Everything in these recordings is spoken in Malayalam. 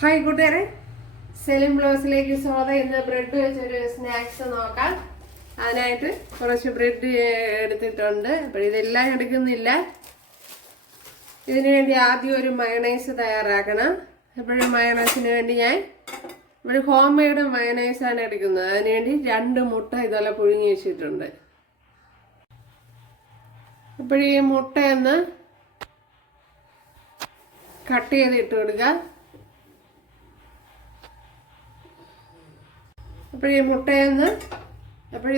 ഹായ് കൂട്ടുകാരെ, സെലിം ബ്ലോസിലേക്ക് സ്വാഗതം. ഇന്ന് ബ്രെഡ് വെച്ചൊരു സ്നാക്സ് നോക്കാം. അതിനായിട്ട് കുറച്ച് ബ്രെഡ് എടുത്തിട്ടുണ്ട്. അപ്പോൾ ഇതെല്ലാം എടുക്കുന്നില്ല. ഇതിനു വേണ്ടി ആദ്യം ഒരു മയണൈസ് തയ്യാറാക്കണം. എപ്പോഴും മയണൈസിന് വേണ്ടി ഞാൻ ഒരു ഹോം മെയ്ഡ് മയണൈസാണ് എടുക്കുന്നത്. അതിനുവേണ്ടി 2 മുട്ട ഇതുപോലെ പുഴുങ്ങി വെച്ചിട്ടുണ്ട്. അപ്പോൾ ഈ മുട്ടയൊന്ന് കട്ട് ചെയ്തിട്ട് കൊടുക്കുക. ഈ മുട്ടയൊന്ന്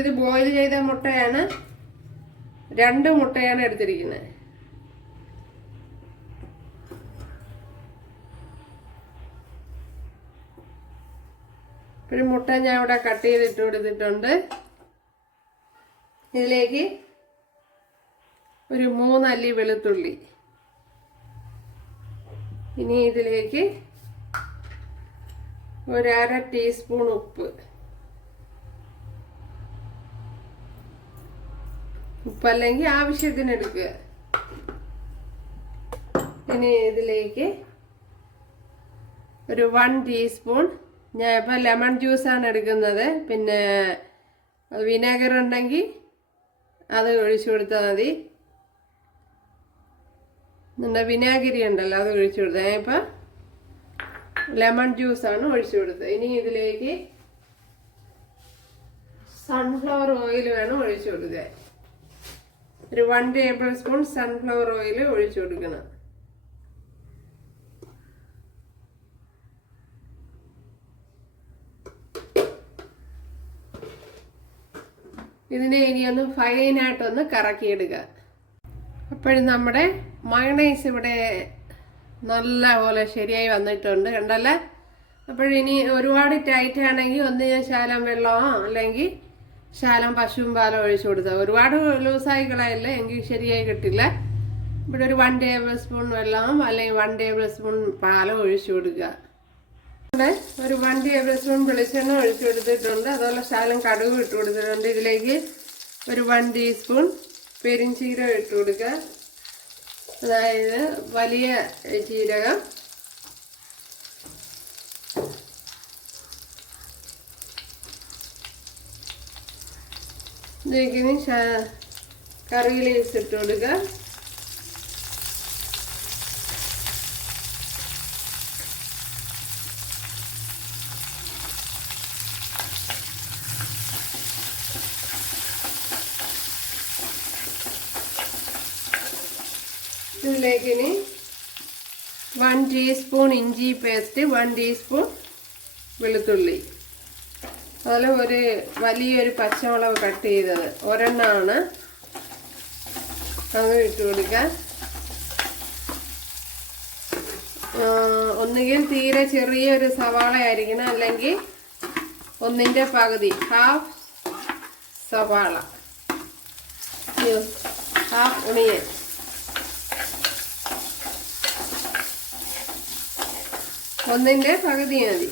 ഇത് ബോയിൽ ചെയ്ത മുട്ടയാണ്. 2 മുട്ടയാണ് എടുത്തിരിക്കുന്നത്. മുട്ട ഞാൻ ഇവിടെ കട്ട് ചെയ്തിട്ട് കൊടുത്തിട്ടുണ്ട്. ഇതിലേക്ക് ഒരു 3 അല്ലി വെളുത്തുള്ളി. ഇനി ഇതിലേക്ക് ഒരു 1/2 ടീസ്പൂൺ ഉപ്പ്. ഉപ്പല്ലെങ്കിൽ ആവശ്യത്തിന് എടുക്കുക. ഇനി ഇതിലേക്ക് ഒരു 1 ടീസ്പൂൺ, ഞാൻ ഇപ്പോൾ ലെമൺ ജ്യൂസാണ് എടുക്കുന്നത്. പിന്നെ വിനാഗർ ഉണ്ടെങ്കിൽ അത് ഒഴിച്ചു കൊടുത്താൽ മതി. നിങ്ങളുടെ വിനാഗിരി ഉണ്ടല്ലോ, അത് ഒഴിച്ചു കൊടുത്താൽ. ഞാൻ ഇപ്പം ലെമൺ ജ്യൂസാണ് ഒഴിച്ചു കൊടുത്തത്. ഇനി ഇതിലേക്ക് സൺഫ്ലവർ ഓയിൽ വേണം ഒഴിച്ചു കൊടുക്കാൻ. ഒരു 1 ടേബിൾ സ്പൂൺ സൺഫ്ലവർ ഓയിൽ ഒഴിച്ചു കൊടുക്കണം. ഇതിനെ ഇനിയൊന്ന് ഫൈനായിട്ടൊന്ന് കറക്കിയെടുക്കുക. അപ്പോഴും നമ്മുടെ മയണൈസ് ഇവിടെ നല്ല പോലെ ശരിയായി വന്നിട്ടുണ്ട്, കണ്ടല്ലേ. അപ്പോഴിനി ഒരുപാട് ടൈറ്റ് ആണെങ്കിൽ ഒന്ന് ഞാൻ ശാലം വെള്ളമോ അല്ലെങ്കിൽ ശാലം പശുവും പാലോ ഒഴിച്ചു കൊടുത്താൽ. ഒരുപാട് ലൂസായി കളയല്ലേ, എങ്കിൽ ശരിയായി കിട്ടില്ല. ഇവിടെ ഒരു 1 ടേബിൾ സ്പൂൺ വെള്ളവും അല്ലെങ്കിൽ 1 ടേബിൾ സ്പൂൺ പാലോ ഒഴിച്ചു കൊടുക്കുക. ഇവിടെ ഒരു 1 ടേബിൾ സ്പൂൺ വെളിച്ചെണ്ണ ഒഴിച്ചു കൊടുത്തിട്ടുണ്ട്. അതുപോലെ ശാലം കടുക് ഇട്ട് കൊടുത്തിട്ടുണ്ട്. ഇതിലേക്ക് ഒരു 1 ടീസ്പൂൺ പെരിഞ്ചീരകം ഇട്ട് കൊടുക്കുക. അതായത് വലിയ ജീരകം. ഇതിലേക്ക് കറി ലീവ്സ് ഇട്ട് കൊടുക്കുക. ഇതിലേക്ക് ഇനി 1 ടീസ്പൂൺ ഇഞ്ചി പേസ്റ്റ്, 1 ടീസ്പൂൺ വെളുത്തുള്ളി, അതുപോലെ ഒരു വലിയൊരു പച്ചമുളക് കട്ട് ചെയ്തത് ഒരെണ്ണമാണ്, അത് ഇട്ട് കൊടുക്കാൻ. ഒന്നുകിൽ തീരെ ചെറിയൊരു സവാള ആയിരിക്കണം, അല്ലെങ്കിൽ 1/2 പകുതി, ഹാഫ് സവാള, ഹാഫ് ഒണിയൻ. ഒന്നിൻ്റെ പകുതി മതി.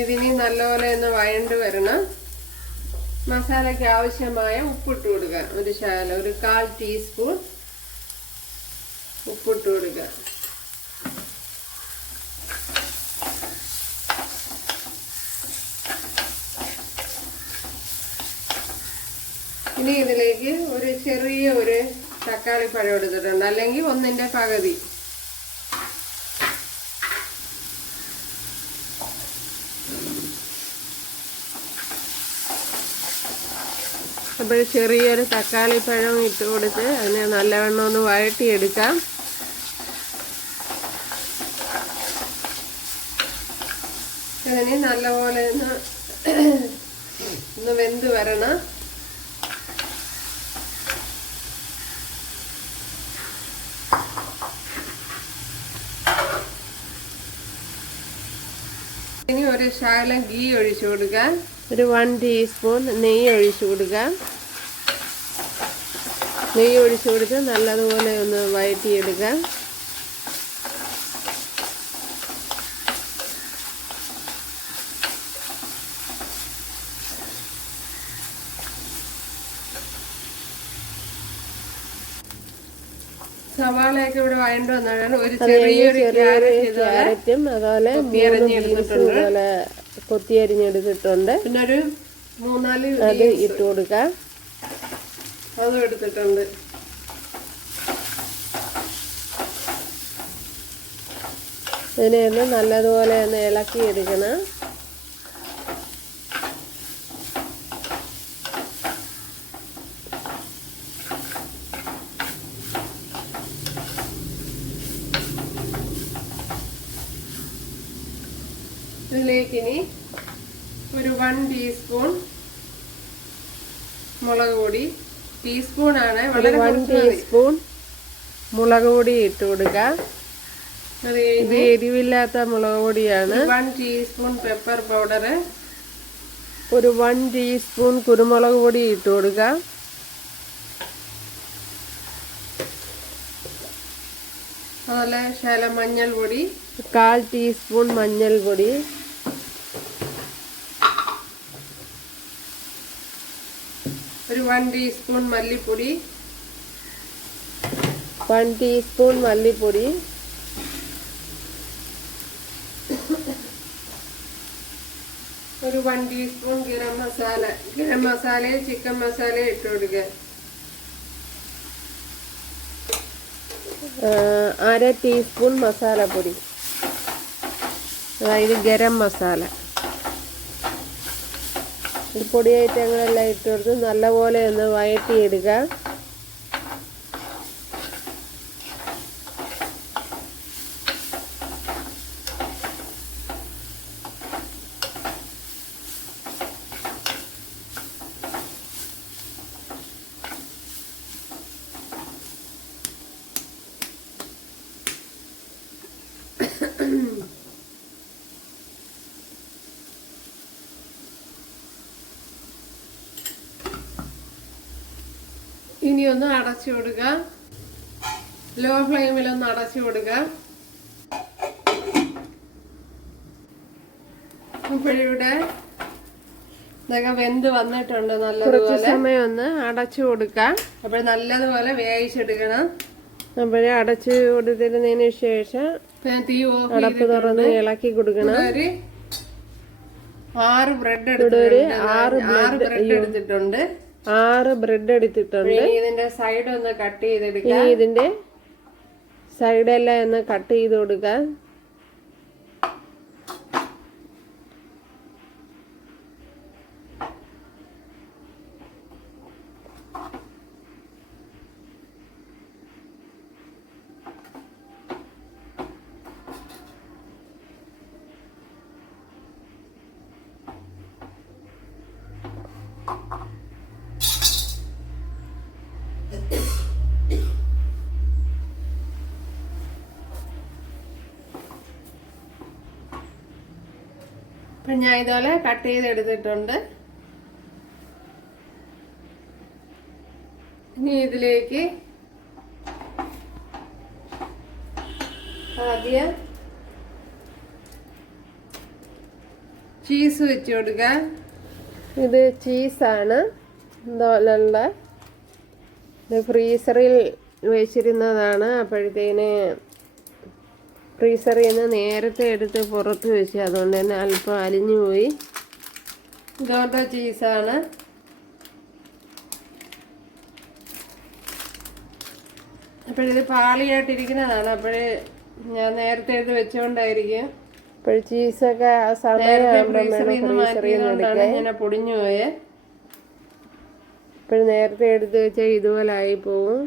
ഇതിനി നല്ലപോലെ ഒന്ന് വഴണ്ട് വരണം. മസാലയ്ക്ക് ആവശ്യമായ ഉപ്പിട്ട് കൊടുക്കുക. ഒരു 1/4 ടീസ്പൂൺ ഉപ്പിട്ട് കൊടുക്കുക. ഇനി ഇതിലേക്ക് ഒരു ചെറിയ തക്കാളി പഴം എടുത്തിട്ടുണ്ട്, അല്ലെങ്കിൽ 1/4 പകുതി. അപ്പോൾ ചെറിയൊരു തക്കാളി പഴം ഇട്ട് കൊടുത്ത് അതിനെ നല്ലവണ്ണം ഒന്ന് വഴട്ടിയെടുക്കാം. അതിന് നല്ലപോലെ ഒന്ന് വെന്ത് വരണം. ഇനി ഒരു ശകലം ഗീ ഒഴിച്ചു കൊടുക്കാം. ഒരു 1 ടീസ്പൂൺ നെയ്യ് ഒഴിച്ചു കൊടുക്കാം. നെയ്യ് ഒഴിച്ചു കൊടുത്ത് നല്ലതുപോലെ ഒന്ന് വഴറ്റിയെടുക്കാം. സവാളയൊക്കെ ഇവിടെ വഴണ്ട് വന്നതാണ്. ഒരു ചെറിയൊരു ക്യാരറ്റും അതുപോലെ അതുപോലെ കൊത്തി അരിഞ്ഞെടുത്തിട്ടുണ്ട്. പിന്നെ ഒരു 3-4 അത് ഇട്ട് കൊടുക്കാം. അതും എടുത്തിട്ടുണ്ട്. ഇതിനെ ഒന്ന് നല്ലതുപോലെ ഒന്ന് ഇളക്കി എടുക്കണം. ഇതിലേക്ക് ഇനി ഒരു 1 ടീസ്പൂൺ മുളക് പൊടി, ടീസ്പൂണാണ്, വളരെ 1 ടീസ്പൂൺ മുളക് പൊടി ഇട്ട് കൊടുക്കാം. ഇത് എരിവില്ലാത്ത മുളക് പൊടിയാണ്. 1 ടീസ്പൂൺ പെപ്പർ പൗഡർ, ഒരു 1 ടീസ്പൂൺ കുരുമുളക് പൊടി ഇട്ട് കൊടുക്കാം. അതുപോലെ ശകലം മഞ്ഞൾ പൊടി, 1/4 ടീസ്പൂൺ മഞ്ഞൾ പൊടി, ഒരു 1 ടീസ്പൂൺ മല്ലിപ്പൊടി, 1 ടീസ്പൂൺ മല്ലിപ്പൊടി, ഒരു 1 ടീസ്പൂൺ ഗരം മസാലയും ചിക്കൻ മസാലയും ഇട്ട് കൊടുക്കുക. 1/2 ടീസ്പൂൺ മസാലപ്പൊടി, അതായത് ഗരം മസാല. ഈ പൊടി ഐറ്റങ്ങളെല്ലാം ഇട്ട് കൊടുത്ത് നല്ലപോലെ ഒന്ന് വഴറ്റിയെടുക്കാം. ഇനി ഒന്ന് അടച്ചു കൊടുക്കുക. ലോ ഫ്ലെയിമിൽ ഒന്ന് അടച്ചു കൊടുക്കുക. ഇപ്പോഴിവിടെ ഇതൊക്കെ വെന്ത് വന്നിട്ടുണ്ട്. നല്ലതുപോലെ സമയം ഒന്ന് അടച്ചു കൊടുക്കാം. അപ്പോൾ നല്ലതുപോലെ വേവിച്ചെടുക്കണം. അപ്പോഴേ അടച്ചു കൊടുത്തിരുന്നതിന് ശേഷം തീ ഓഫ് അടപ്പ് തുറന്ന് ഇളക്കി കൊടുക്കണം. ഒരു 6 ബ്രെഡ് എടുത്തിട്ടുണ്ട്. 6 ബ്രെഡ് എടുത്തിട്ടുണ്ട്. ഇതിന്റെ സൈഡ് ഒന്ന് കട്ട് ചെയ്തെടുക്കാം. ഇനി ഇതിന്റെ സൈഡെല്ലാം ഒന്ന് കട്ട് ചെയ്ത് കൊടുക്കാം. അപ്പം ഞാൻ ഇതുപോലെ കട്ട് ചെയ്തെടുത്തിട്ടുണ്ട്. ഇനി ഇതിലേക്ക് ആദ്യം ചീസ് വെച്ച് കൊടുക്കാം. ഇത് ചീസാണ്. ഇതുപോലുള്ള ഇത് ഫ്രീസറിൽ വെച്ചിരുന്നതാണ്. അപ്പോഴത്തേന് ഫ്രീസറിൽ നിന്ന് നേരത്തെ എടുത്ത് പുറത്ത് വെച്ച്, അതുകൊണ്ട് തന്നെ അല്പം അലിഞ്ഞു പോയി. ഇതോടെ ചീസാണ്. അപ്പോഴിത് പാളിയായിട്ടിരിക്കുന്നതാണ്. അപ്പോഴേ ഞാൻ നേരത്തെ എടുത്ത് വെച്ചുകൊണ്ടായിരിക്കും. അപ്പോൾ ചീസൊക്കെ ആ സമയം ഇങ്ങനെ പൊടിഞ്ഞു പോയേ. ഇപ്പോൾ നേരത്തെ എടുത്ത് വെച്ചാൽ ഇതുപോലെ ആയി പോവും.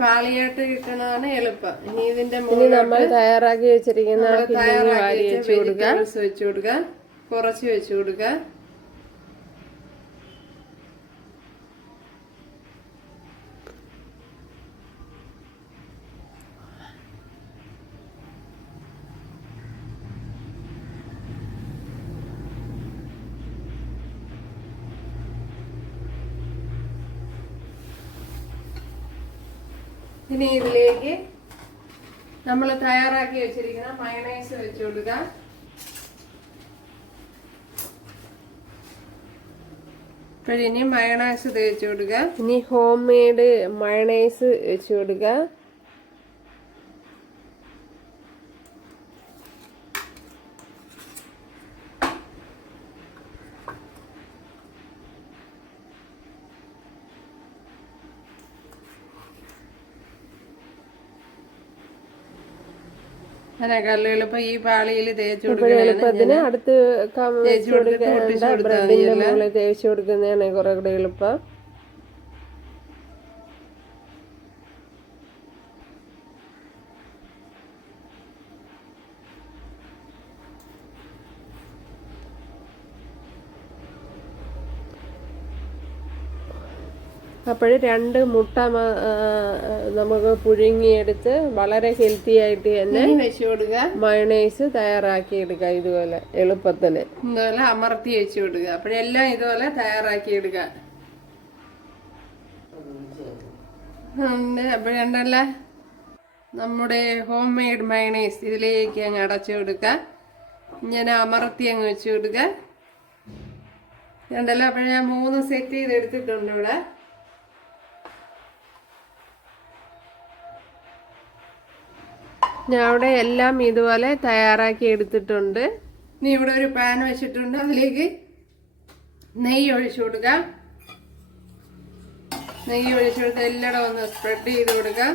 പാളിയായിട്ട് കിട്ടണതാണ് എളുപ്പം. ഇനി ഇതിന്റെ നമ്മൾ തയ്യാറാക്കി വെച്ചിരിക്കുന്ന വെച്ച് കൊടുക്കുക. കുറച്ച് വെച്ച് കൊടുക്കുക. ഇനി ഇതിലേക്ക് നമ്മൾ തയ്യാറാക്കി വെച്ചിരിക്കുന്ന മയണൈസ് വെച്ച് കൊടുക്കുക. ഇനി മയണൈസ് തേച്ച് കൊടുക്കുക. ഇനി ഹോം മെയ്ഡ് മയണൈസ് വെച്ച് കൊടുക്കുക. അതിനേക്കാളും എളുപ്പം ഈ പാളിയിൽ തേച്ച് എളുപ്പത്തിന് അടുത്ത് ബ്രെഡിന്റെ മുകളിൽ തേച്ച് കൊടുക്കുന്നതാണ് കുറെ കൂടെ എളുപ്പം. അപ്പോൾ 2 മുട്ട നമുക്ക് പുഴുങ്ങിയെടുത്ത് വളരെ ഹെൽത്തി ആയിട്ട് തന്നെ വെച്ച് കൊടുക്കുക. മയണൈസ് തയ്യാറാക്കി എടുക്കുക. ഇതുപോലെ എളുപ്പത്തിന് ഇതുപോലെ അമർത്തി വെച്ച് കൊടുക്കുക. അപ്പോഴെല്ലാം ഇതുപോലെ തയ്യാറാക്കി എടുക്കുക. അപ്പോഴല്ല നമ്മുടെ ഹോം മെയ്ഡ് മയണൈസ് ഇതിലേക്ക് അങ്ങ് അടച്ചു കൊടുക്കുക. ഇങ്ങനെ അമർത്തി അങ്ങ് വെച്ച് കൊടുക്കുക. ഉണ്ടല്ലോ. അപ്പോൾ ഞാൻ 3 സെറ്റ് ചെയ്ത് എടുത്തിട്ടുണ്ട് ഇവിടെ. ഞാൻ അവിടെ എല്ലാം ഇതുപോലെ തയ്യാറാക്കി എടുത്തിട്ടുണ്ട്. ഇനി ഇവിടെ ഒരു പാൻ വെച്ചിട്ടുണ്ട്. അതിലേക്ക് നെയ്യ് ഒഴിച്ചു കൊടുക്കുക. നെയ്യ് ഒഴിച്ചു കൊടുത്ത് എല്ലായിടം ഒന്ന് സ്പ്രെഡ് ചെയ്ത് കൊടുക്കുക.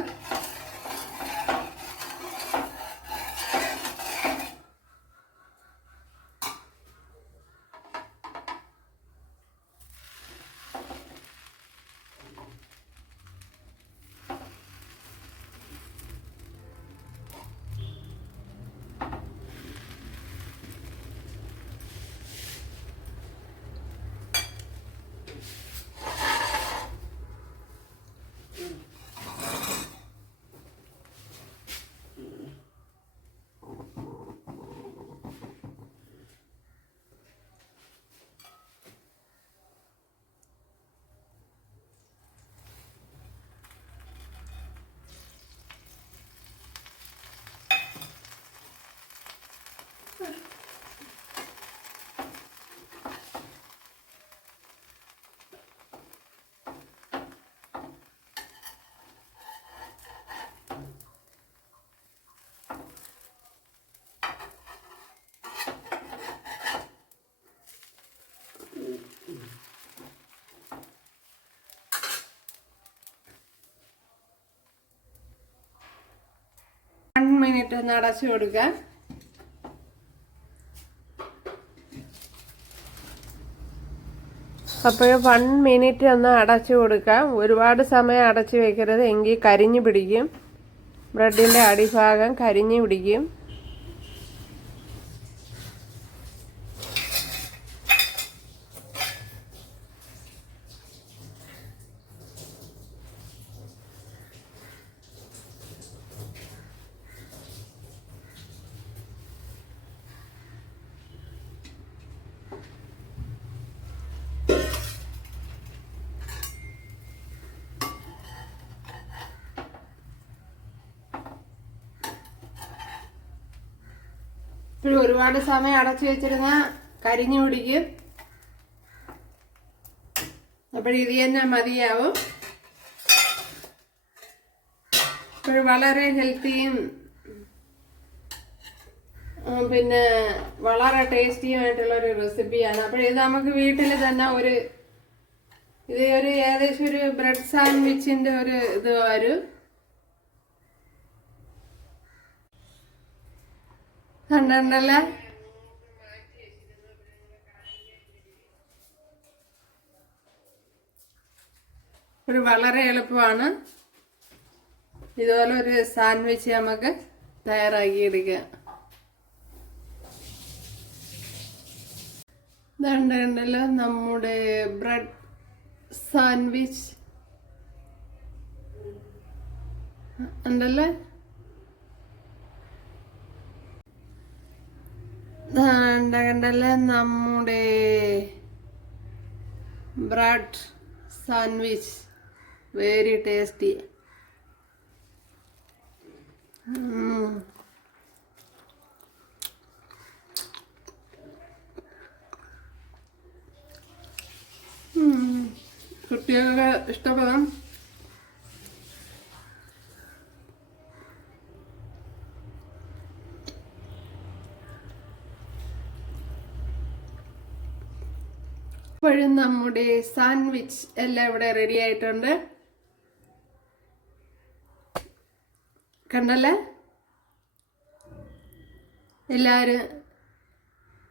മിനിറ്റ് ഒന്ന് അടച്ചു കൊടുക്കുക. അപ്പോൾ 1 മിനിറ്റ് ഒന്ന് അടച്ചു കൊടുക്കാം. ഒരുപാട് സമയം അടച്ചു വെക്കരുത്, എങ്കിൽ കരിഞ്ഞു പിടിക്കും. ബ്രെഡിന്റെ അടിഭാഗം കരിഞ്ഞു പിടിക്കും. ഒരുപാട് സമയം അടച്ചു വെച്ചിരുന്ന കരിഞ്ഞു പിടിക്കും. അപ്പോഴിത് തന്നെ മതിയാവും. ഇപ്പോൾ വളരെ ഹെൽത്തിയും പിന്നെ വളരെ ടേസ്റ്റിയുമായിട്ടുള്ള ഒരു റെസിപ്പിയാണ്. അപ്പോഴിത് നമുക്ക് വീട്ടിൽ തന്നെ ഇത് ഏകദേശം ഒരു ബ്രെഡ് സാൻഡ്വിച്ചിന്റെ ഒരു ഇത് വരും. കണ്ടല്ല വളരെ എളുപ്പമാണ്. ഇതുപോലെ ഒരു സാൻഡ്വിച്ച് നമുക്ക് തയ്യാറാക്കി എടുക്കാം. കണ്ടല്ലോ നമ്മുടെ ബ്രെഡ് സാൻഡ്വിച്ച് ഉണ്ടല്ലേ. കണ്ടല്ലേ നമ്മുടെ ബ്രെഡ് സാൻഡ്വിച്ച് വെരി ടേസ്റ്റി. ഉം. കുട്ടികൾക്ക് ഇഷ്ടപ്പെടാം. ഇപ്പോഴും നമ്മുടെ സാൻഡ്വിച്ച് എല്ലാം ഇവിടെ റെഡി ആയിട്ടുണ്ട്. കണ്ടല്ലേ? എല്ലാവരും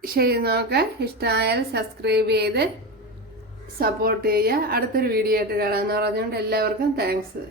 ചെയ്ത് നോക്കുക. ഇഷ്ടമായാൽ സബ്സ്ക്രൈബ് ചെയ്ത് സപ്പോർട്ട് ചെയ്യുക. അടുത്തൊരു വീഡിയോ ആയിട്ട് കാണാമെന്ന് പറഞ്ഞുകൊണ്ട് എല്ലാവർക്കും താങ്ക്സ്.